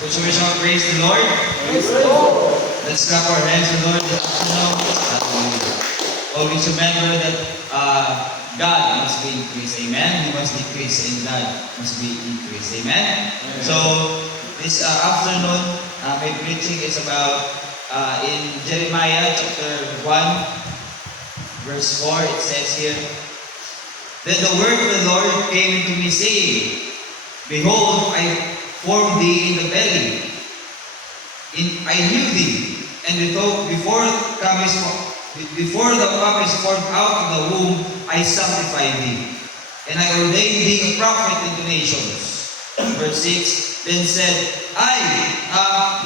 So shall we shout praise the Lord? Praise the Lord. Let's clap our hands to the Lord. Hallelujah. Always remember that God must be increased. Amen. We must decrease and God must be increased. Amen. So this afternoon, my preaching is about in Jeremiah chapter 1, verse 4. It says here, "Then the word of the Lord came to me, saying, Behold, I formed thee in the belly. I knew thee, and before thou comest forth out of the womb, I sanctified thee, and I ordained thee a prophet unto nations." Verse 6, "Then said I,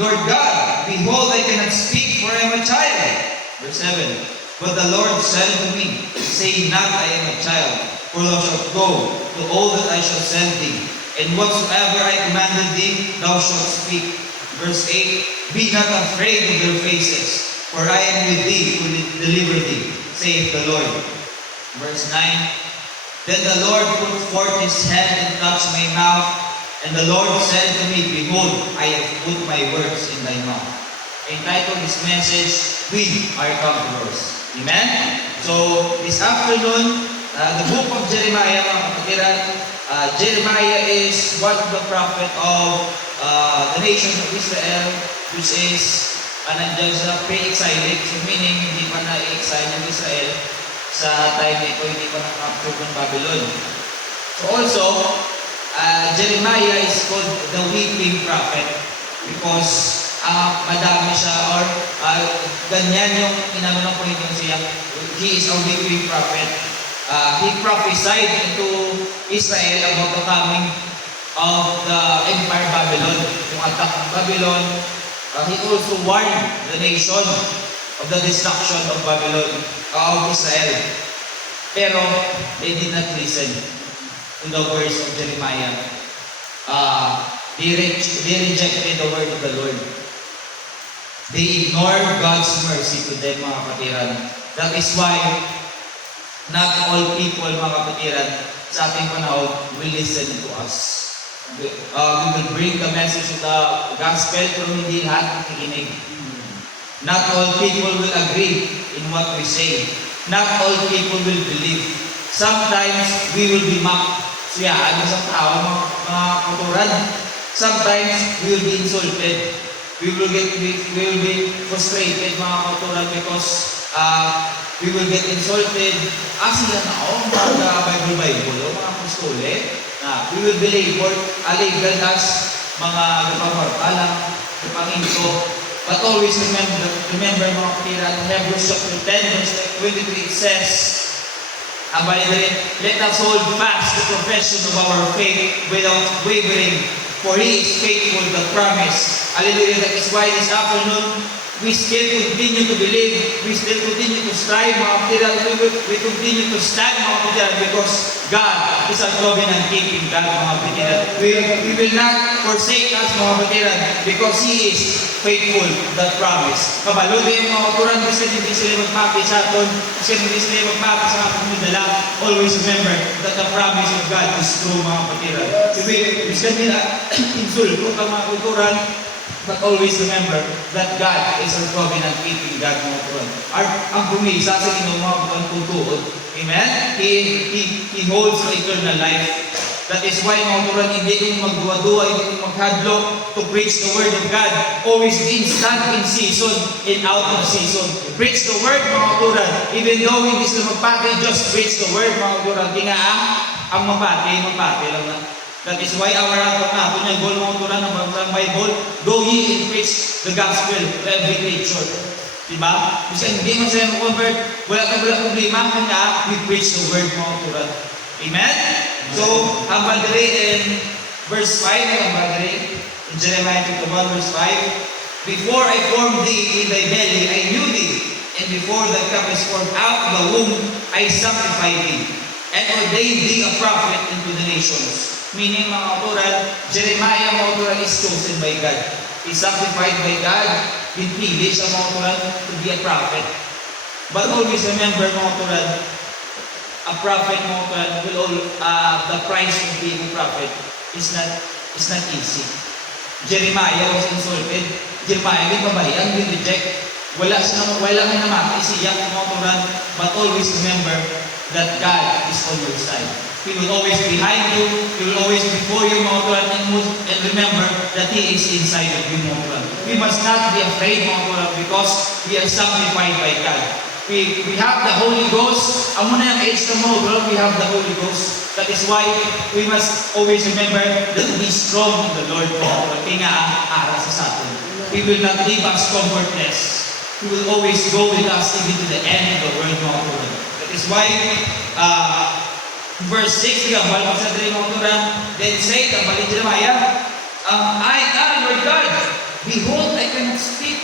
Lord God, behold, I cannot speak, for I am a child." Verse 7, "But the Lord said unto me, Say not, I am a child, for thou shalt go to all that I shall send thee, and whatsoever I commanded thee, thou shalt speak." Verse 8, "Be not afraid of their faces, for I am with thee to deliver thee, saith the Lord." Verse 9, "Then the Lord put forth his hand and touched my mouth, and the Lord said to me, Behold, I have put my words in thy mouth." I entitled this message, "We are conquerors." Amen? So, this afternoon, the book of Jeremiah, mga kapatiran, Jeremiah is one of the prophet of the nation of Israel, which is nandiyan sa pre-exilic, so meaning hindi pa na-exile ng Israel sa time na ito, hindi pa na-capture ng Babylon. So also, Jeremiah is called the weeping prophet because madami siya or ganyan yung inano ng Panginoon siya. He is a weeping prophet. He prophesied into Israel about the coming of the Empire Babylon, yung attack ng Babylon. He also warned the nation of the destruction of Babylon, of Israel. Pero they did not listen to the words of Jeremiah. They rejected the word of the Lord. They ignored God's mercy to them, mga kapatiran. That is why not all people, mga kapatiran, sa ating panahon will listen to us. We will bring the message of the gospel, pero hindi lahat makikinig. Not all people will agree in what we say. Not all people will believe. Sometimes we will be mocked. Siyaan sa tao, mga kuturan. Sometimes we will be insulted. We will be frustrated, mga kuturan, because we will get insulted. Sila na mga Bible, mga apostole. We will be labeled as mga nagpaparpalang, napanginto. But always remember mga kapatiran, Hebrews chapter 10, verse 23, it says, "Let us hold fast the profession of our faith without wavering, for He is faithful that promise." Hallelujah. That is why this afternoon, we still continue to believe, we still continue to strive, mga kapatiran, we continue to stand, mga kapatiran, because God is a covenant-keeping God, mga kapatiran. We will not forsake us, mga kapatiran, because He is faithful that promise. Kabalo din mga kapatiran, kasi hindi sila magpapi sa aton, kasi hindi sila magpapi sa aton dala. Always remember that the promise of God is true, mga kapatiran. Kasi nila, insulto ka, mga kapatiran, but always remember that God is our covenant-keeping God, mga kapatiran. Ang bumisa sa inyong mga pagtutuod, amen? He holds the eternal life. That is why, mga kapatiran, hindi kong magduwa-duwa, hindi kong maghadlok to preach the word of God. Always instant in season and out of season. Preach the word, mga kapatiran. Even though hindi sila magpati, just preach the word, mga kapatiran. Di nga ang magpati lang na. That is why our ato niya, goal mga kapatiran ng Bible, "Go ye and preach the gospel to every creature." Diba? Kasi hindi man sila mag-convert, wala problema, kanya we preach the word, mga kapatiran. Amen? So, hambal diri in verse 5, in Jeremiah 1 verse 5, "Before I formed thee in thy belly, I knew thee, and before thou camest forth out of the womb, I sanctified thee, and ordained thee a prophet unto the nations." Meaning, mga kapatiran, Jeremiah, mga kapatiran, is chosen by God. He sanctified by God, pinili siya, mga kapatiran, to be a prophet. But always remember, mga kapatiran, a prophet, mga kapatiran, the price of being a prophet is not easy. Jeremiah was insulted. Jeremiah, di babayan, di reject. Wala may namatay siya kumotoran, but always remember that God is on your side. He will always be behind you, He will always be before you, kumotoran, and remember that He is inside of you, kumotoran. We must not be afraid, kumotoran, because we are sanctified by God. We have the Holy Ghost. Amo na yung age na mo, bro, we have the Holy Ghost. That is why we must always remember that we strong in the Lord, kumotoran. Kaya nga, ara sa atin. He will not leave us comfortless. He will always go with us even to the end of the world, mga turan. That is why, verse 6, balik sa dali mga turan, then say, balik Jeremiah, I am Lord God, behold, I cannot speak,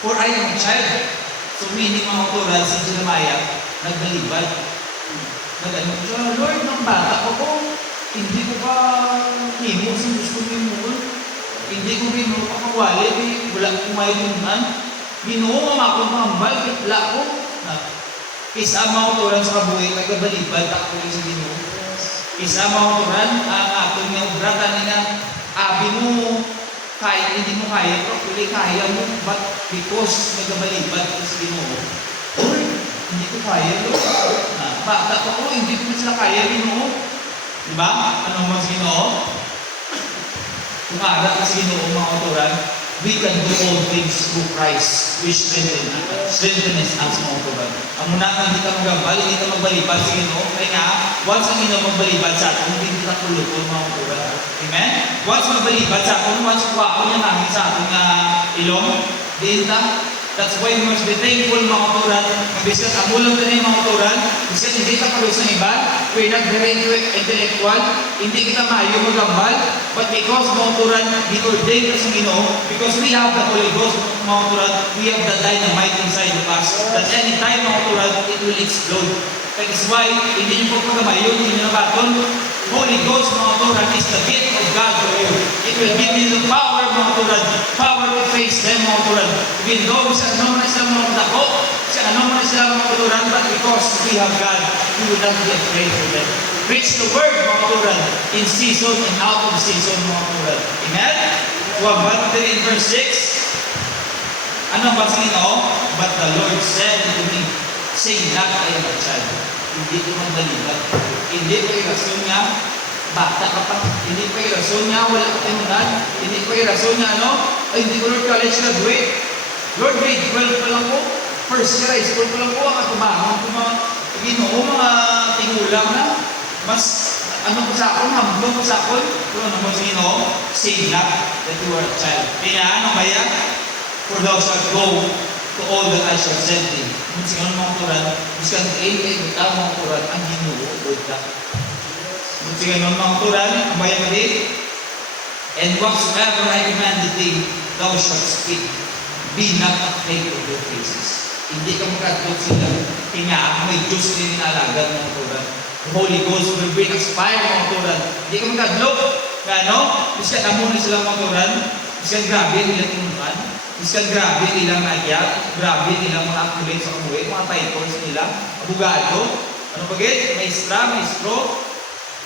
for I am a child. So meaning mga turan, si Jeremiah, nagbalibad. Lord, ng bata ko, hindi ko pa himo, sa gusto mo, hindi ko himo pa kawali, wala ko mayroon. Ginoo ako mahambal, kitla ko. Isama ko turan sa kabuhi, nagkabalibad ako sa Ginoo. Isama ko turan, ang atong nga obrata nila, abi mo, kahit hindi mo kaya, pero kaya mo, but because nagkabalibad ako sa Ginoo, hindi ko kaya, bata ko, hindi ko sila kaya, Ginoo. Diba? Anong mas Ginoo? Kung ara ka sa Ginoo, mga turan, we can do all things through Christ, which strengthens us, mga turan. Ang muna kang hindi ka magambal, hindi ka magbalibad sa Ginoo. Kaya nga, once ang Ginoo magbalibad sa atin, hindi ka kulukol, mga turan. Amen? Once magbalibad sa atin, once kuha ko niya namin sa ating ilong, diin ta. That's why we must be thankful, mga turan. Mabiskat, ang ulang na yung mga turan, biskat hindi ka palos ng iba, we're not very intellectual, hindi kita maayo magambal, but because, mga turan, we ordained sa Ginoo, because we have the Holy Ghost, mga turan, we have the dynamite inside of us, that anytime, mga turan, it will explode. That is why, hindi nyo po pagkamayo, hindi nyo nabaton, Holy Ghost, mga turan, is the gift of God for you. It will give you the power, mga turan, power to face them, mga turan. Even though, sa ano na sila mga dako, sa ano na sila mga turan, but because we have God, we will not be afraid for them. Preach the word, mga turan, in season and out of season, mga turan. Amen? But in verse 6, ano ba sino? But the Lord said to me, say not I am a child. Hindi ko magbalibad. Hindi ko irason niya, bata ka pa. Hindi ko irason niya, wala ka timunan. Hindi ko irason niya, hindi ko Lord college graduate. Lord, grade 12 pa lang po. First year high school pa lang po. Ang tumahang ko mga tingulang na. Mas, ko sa akin, hamblong ko sa akin. Pero ano mo sino? Say not that you are a child. Kaya ano kaya? For thou shalt go to all that I shall send thee. Kung siya mga turan, biskan kayo itaw mga turan, ang ginuod ka. Kung siya mga turan, ang bayan din. And whatsoever I commanded thee, thou shalt speak. Be not afraid of their faces. Hindi ka magkadlok sila. Kaya nga, may Diyos din inalagan mga turan. The Holy Ghost will bring us fire mga turan. Hindi ka magkadlok. Kano? Biskan amunin sila mga turan. Biskan grabe nila tinunan. Biskan grabe nilang nagyat, grabe nilang mga accolades sa kabuhay, mga titles nila, abogado, ano pagit, maestro,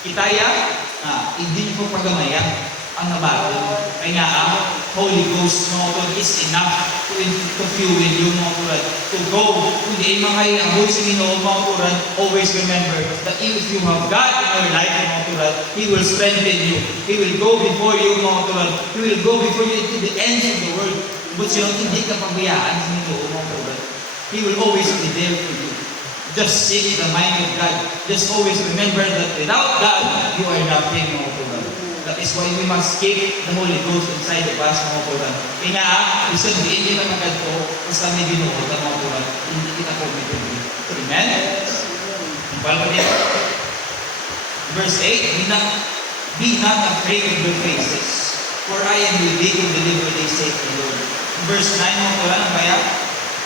kitaya, hindi nyo po pagamayan ang nabago. Kaya nga, Holy Ghost, mga tulad, is enough to fuel you, mga tulad, to go, kundi mga ang voice ng Ginoo, mga tulad, always remember that if you have God in your life, mga tulad, He will strengthen you. He will go before you, mga tulad. He will go before you into the ends of the world. But you know, hindi ka pabayaan sa Ginoo, mga tulad. He will always be there for you. Just seek the mind of God. Just always remember that without God, you are nothing, mga tulad. That is why we must keep the Holy Ghost inside of us, mga tulad. Kaya nga, gusto hindi naman agad ko, basta may Ginoo, mga tulad, hindi kita po may tulad. Amen? Bala pa dito. Verse 8, be not afraid of their faces, for I am with thee to deliver thee, saith the Lord. Verse 9, mga tulad, ang kaya?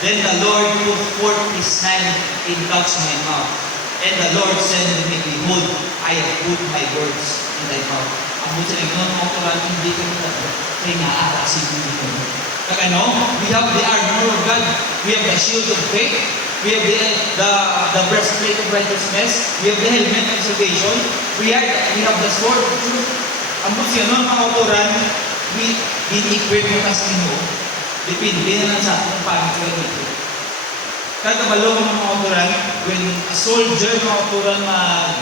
Then the Lord put forth His hand and touched my mouth. And the Lord said to me, behold, I have put my words in thy mouth. Ang buti na gano'n, mga tulad, hindi ko kaya naaarasin mo dito. Kaya we have the armor of God. We have the shield of faith. We have the breastplate of righteousness. We have the helmet of salvation. We have the sword of truth. Ang buti na gano'n, mga tulad, in-equip mo tas Ginoo. Depende na lang sa atin kung paano sila dito. Kaya kabalo ko ng mga otoran, when a soldier, mga otoran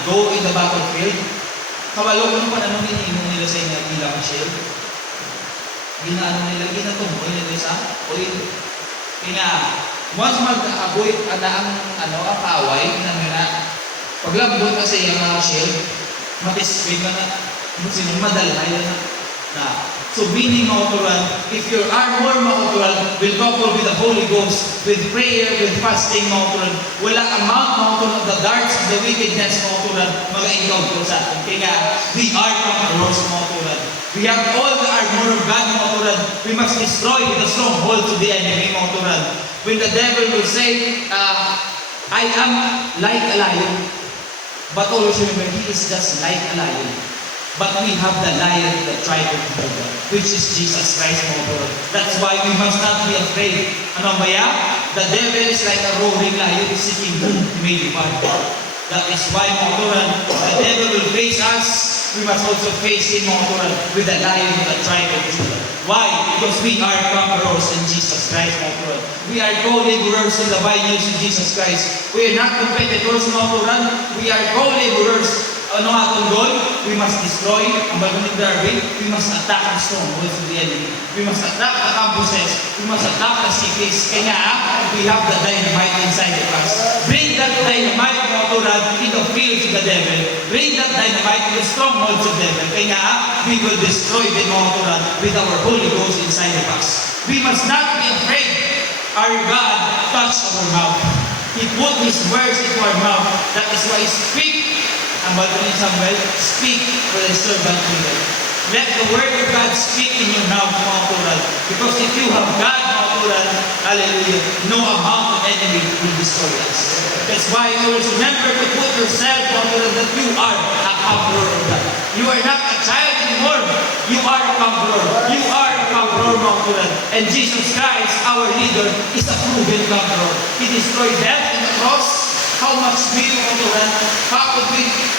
go in the battlefield, kabalo ko ng pananong iniinom nila sa inyo bilang shield. Ginaano nila, ginatungkoy nila sa oil. Kaya, once mag-agoy ang kaway, paglambot kasi yung shield, matispin na sinong madalhay na. So meaning mga otoran, if your armor mga otoran will couple with the Holy Ghost, with prayer, with fasting mga otoran, wala amount mga otoran, the darts of the wickedness mga otoran, mag-ikaw ko sa atin. Kaya we are conquerors mga otoran. We have all the armor of God mga otoran. We must destroy the strongholds of the enemy mga otoran. When the devil will say, I am like a lion, but always remember, he is just like a lion. But we have the lion, the tribe of Judah, which is Jesus Christ, my Lord. That's why we must not be afraid. Ano ba yan? The devil is like a roaring lion seeking whom he may devour. That is why, mga Lord, the devil will face us. We must also face him, mga Lord, with the lion, the tribe of Judah. Why? Because we are conquerors in Jesus Christ, my Lord. We are co-laborers in the vine in Jesus Christ. We are not competitors, mga Lord. We are co-laborers. Ano atong goal? We must destroy ang bago ni Darwin. We must attack the strongholds of the enemy. We must attack the campuses. We must attack the cities. Kaya we have the dynamite inside of us. Bring that dynamite, mga Lord, in the fields of the devil. Bring that dynamite in the strongholds of the devil. Kaya we will destroy them, mga Lord, with our Holy Ghost inside of us. We must not be afraid. Our God touched our mouth. He put His words into our mouth. That is why speak. Ang bago ni Samuel, speak for the servant leader. Let the word of God speak in your mouth, mga Lord. Because if you have God, mga Lord, hallelujah, no amount of enemy will destroy us. That's why always remember to put yourself, mga Lord, that you are a conqueror of God. You are not a child anymore. You are a conqueror. You are a conqueror, mga Lord. And Jesus Christ, our leader, is a proven conqueror. He destroyed death on the cross. How much do you want to run?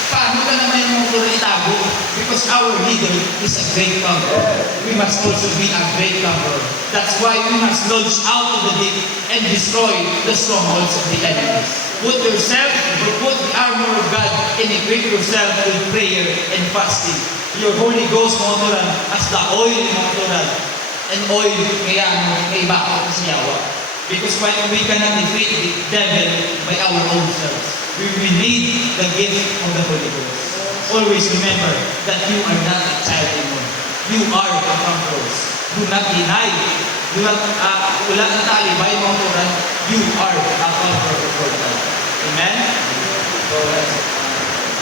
Paano ka naman yung mga itago? Because our leader is a great conqueror. We must also be a great conqueror. That's why we must launch out of the deep and destroy the strongholds of the enemy. Put yourself, or put the armor of God and equip yourself with prayer and fasting. Your Holy Ghost, mga turan, as the oil, mga turan. And oil, kaya may bakit sa yawa. Because when we cannot defeat the devil by our own selves, we will need the gift of the Holy Ghost. Always remember that you are not a child anymore. You are a conqueror. Do not deny. Do not, wala na talibay, mga turan.